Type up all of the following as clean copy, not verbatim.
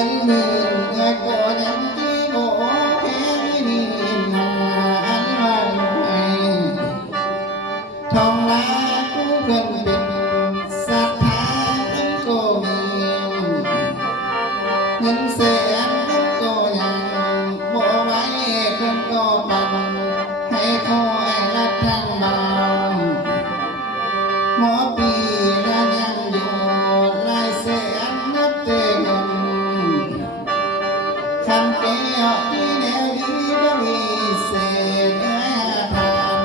งินหมื่นเงินก็ยังที่โบแพ้นี่นาอันว่าไงทองลาผู้เพิ่นเป็นศรัทธาเงินก็มีเงินแสนเงินก็ยังบ่ไหวเพิ่นก็ปันให้คอยรักทางบ้านหมอปีนั้นยังอยู่หลายแสนนับแต่เงินคำแก้วที่แนวดีก็มีเศษเนื้อทาน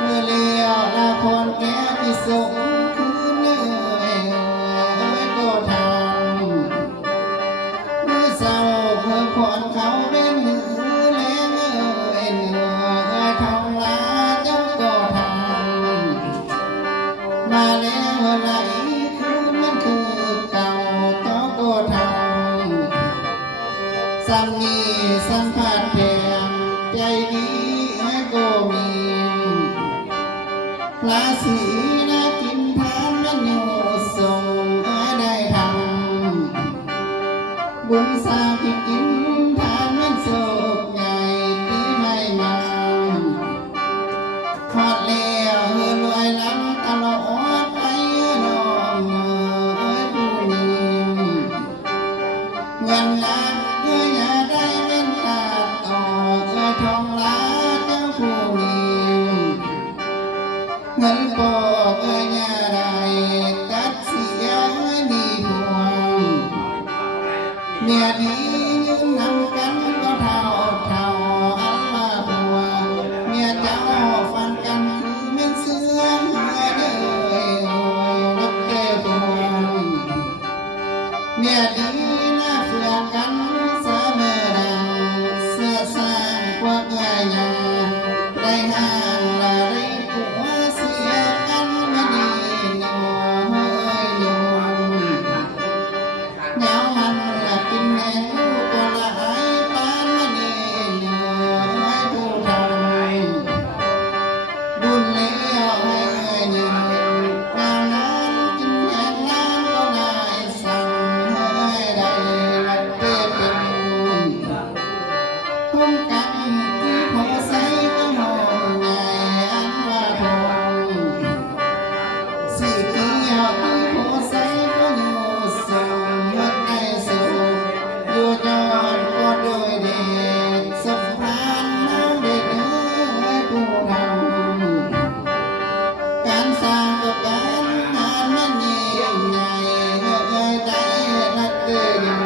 เมื่อเลี้ยวละคนแก้วที่ส่งคืนเนื้อก็ทำเมื่อเศร้าเพื่อขวัญเขาเป็นมือแรงเนื้อทองลาเจ้าก็ทำมาแล้วไหลคืนมันคือเก่าเจ้าก็ทำสัมมีสัมผัสแถมใจดีให้ก็มีพระศรีนากินทานมันอยู่ส่งได้ทำบุญสาที่กินทานมันโศกใหญ่ที่ไม่มาทอดแล้วรวยล้ำตลอดไปน้องผู้มีเงินล้านอย่าได้เว้นตาต่อทองล้านเจ้าผู้มีเงินปอกอย่าได้ตัดเสียดีห่วงเมียดียืนนำกันก็เท่าอันมาผัวเมียเจ้าฟันกันคือเม่นเสื่อมเด้อนักแก้ตัวเมียดีน่าเฟื่อกันเสมอดังเสื้อสร้างกว่าเกยยาได้ห่างละได้ผัวเสียกันไม่ดีหนอเฮ้ยโยมเหงามันละกินแมงลูกก็ละหายปานไม่ดีหนอให้ผู้ทำบุญแล้วให้ยืนนานนั้นกินแมงน้ำก็ได้สั่งให้ได้ละเต้เป็นคุ้มกันที่พอใส่ก็มองใหญ่อันว่าทองสิเกี่ยวที่พอใส่ก็อยู่ส่งวัดได้สุขอยู่จอดก็โดยเดชสมภารน้ำเด็ดผู้ทำการสร้างกับการงานมันยิ่งใหญ่ได้รักเตยอยู่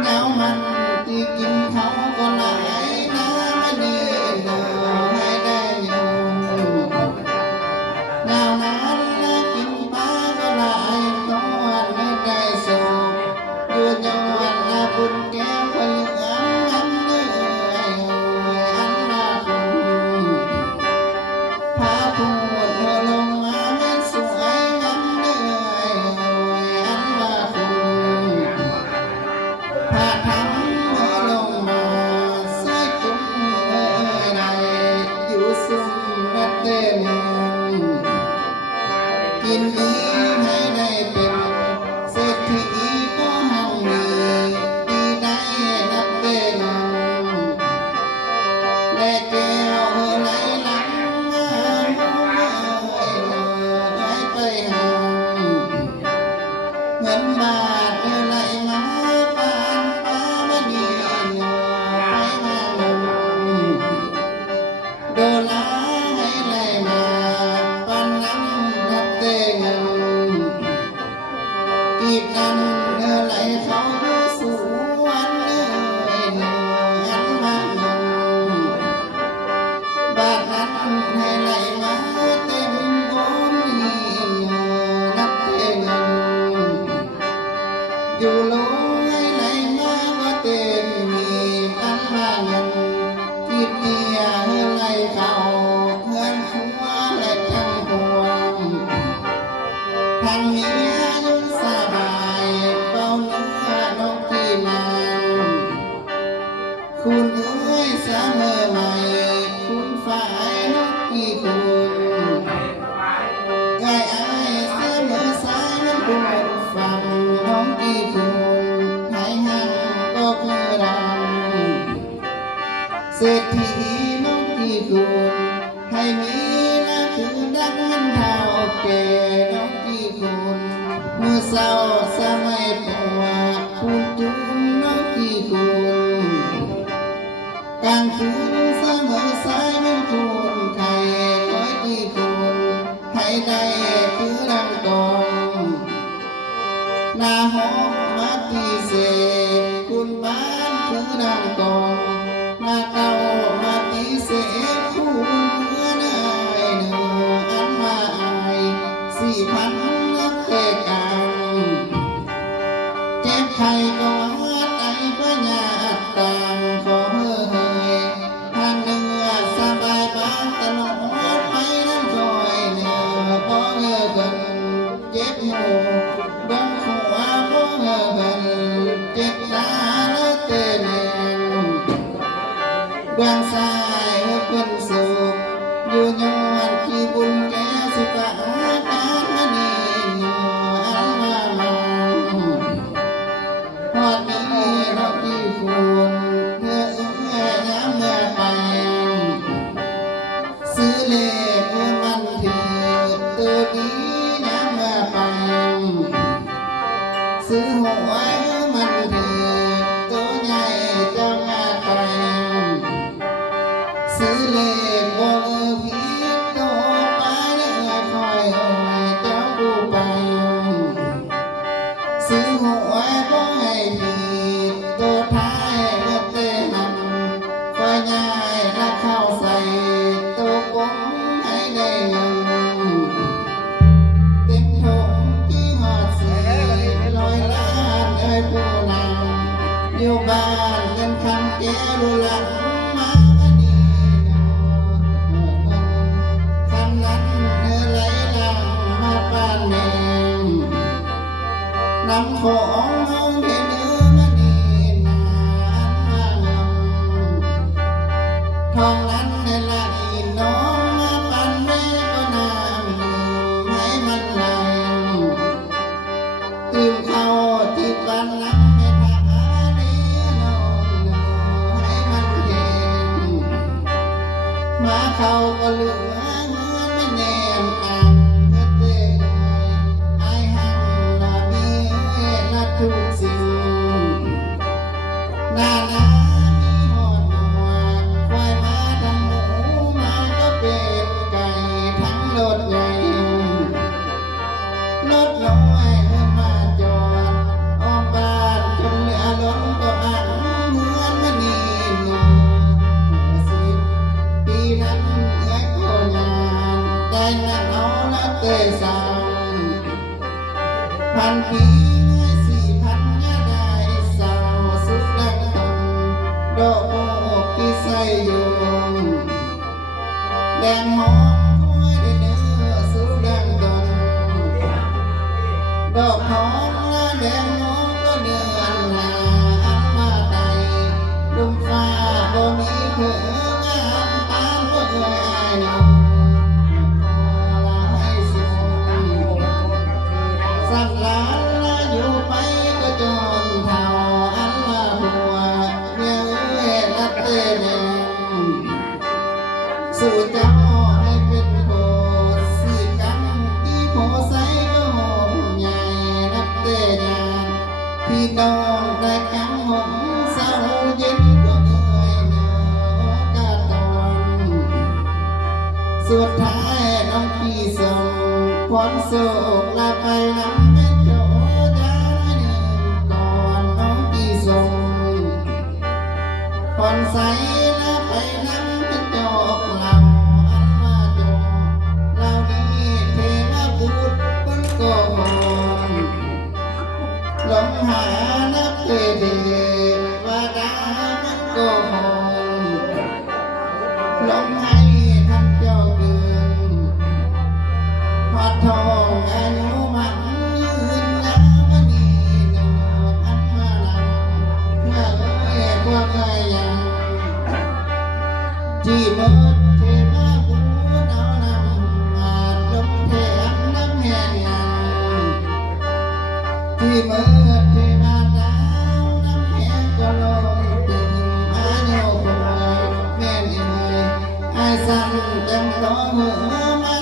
เหงามันที่กินเขาก็หลายน้ำมันนี่เหลือให้ได้อยู่เหงานั้นและกินปลาก็หลายตัวและได้สุขอยู่จังหวัดละบุญแก้วพลืองน้ำเนื้ออันมาคุณพาพูดเธอลงมาแม่สวยงามเนื้ออันว่าคุณพาทำเธอลงมาสวยกุ้งในอยู่ซุ่มนัดเต้นกินดีให้ได้เป็นเศรษฐีก็ห้องมีดีได้นับเต้นและแก้วไหลหลังให้ไปหาเงินบาทไหลมาปานฟ้ามาดีไปมาโดลาให้ไหลมาปันน้ำนับเต้นกีบนั้นไหลเขาสู่วันอันมาบาทนั้นให้ไหลมาเต็มโอนนับเต้นอยู่ลงให้ไหลมาก็เต็มมีปันมาเงินกีบเดียไหลเขาเงินหัวและทั้งพวงทางเมียอยู่สบายเฝ้าเนื้อนอ เศร้าสมัยปวดคุณจุนน้องที่คุณกลางคืนเสมอสายเป็นคุณใครคอยที่คุณให้ได้คือดังกองหน้าห้องมาตีเสกคุณบ้านคือดังกองหน้าเก่ามาตีเสกคู่บุญเมื่อได้เนื้ออันมาอาย4,000นักเตะกันเจ็บใครก็วัดไอ้ปัญญาต่างขอเฮ้ยทางเนื้อสบายบ้างตลอดไปน้ำคอยเนื้อบ่เฮ้กันเจ็บหูบังหัวบ่เฮ้กันเจ็บตาแล้วเต้นเบื้องซ้ายให้เป็นสุขอยู่ย้อนที่บุญแก้สิบาการมานีอยู่อันมาฮอดนี้ดอกที่คุณเมื่อย้ำเมื่อไปซื้อเลขเมื่อมันถือตัวนี้ย้ำเมื่อไปซื้อหวยมันถือตัวใหญ่เจ้ามาไปซื้อเลขบ่ผิดโตไปเนื้อคอยหอยเจ้าดูไปซื้อหวยบ่ให้ผิดตัวท้ายเมื่อเตะหันคอยง่ายและเข้าใส่ตัวกงให้ได้เงินเต็มถุงที่หอดสี100 ล้านเอ้ยผู้นำอยู่บ้านเงินคำแก้วหลังมานีคำนั้นเธอไหลหลังมาป้านแนมน้ำของน้องเดนมานีนาอันมางำทองนั้นในละอีน้องมาปันแม่ก็น้ำให้มันไหลตื่มเข้าที่ปันน้ำให้ทหารน้องให้มันเย็นมาเข้าก็เหลือเงินไม่แน่นอ่างเมื่อเตะไอ้หังละมีละทุกสิ่งหน้ามีหอดหนวดควายมาทั้งหมูมาก็เป็ดไก่ทั้งรถใหญ่รถน้อยมาจอดอ้อมบ้านจนเหลือล้นก็อันเหมือนมันนี่หนู10 ปีนั้นเอ้ยโคงานได้นักเอาละเตะสาม1,000 ปี4,000เนี่ยได้สาวสุดดังตนดอกที่ใส่อยู่แดงหอมคอยได้เนื้อสุดดังตนดอกหอมและแดงหอมก็เดือนหน้าอันมาไตลุ่มฟ้าบ่มีเธองามปานก็เคยอายน้องขอลาให้สูงสักหลานละอยู่ไปก็จนเท่าอันว่าหัวเมียเอ้ยนัดเต้นสู่เจ้าให้เป็นโคสีกังที่โคใสก็หอมใหญ่นัดเต้นพี่น้องได้กังหอมเศร้าเย็นก็เอ่ยเนื้อกาตอนสุดท้ายน้องพี่ส่งความสุขลาไปน้ำเป็นโจยาหนึ่งก่อนน้องพี่ส่งผ่อนใสลาไปน้ำเป็นโจกเหล่าอันมาจงเหล่านี้เทวบุตรคนโกหกลมหานับเทว่าดามันโกหกลมให้ท่านเจ้าเดือนพอทองอายุมันยืนยาววันนี้หนูอันมาลังเพื่อเอ้ยพวกเอ้ยยังที่เบิดเทมาบุญเอานำอาจลมเทอันน้ำแห้งยังที่เบิดเทมาดาวน้ำแห้งก็ลงตึงอายุคนแม่นเอ้ยไอ้สั่นเต็มตัวหัวมัน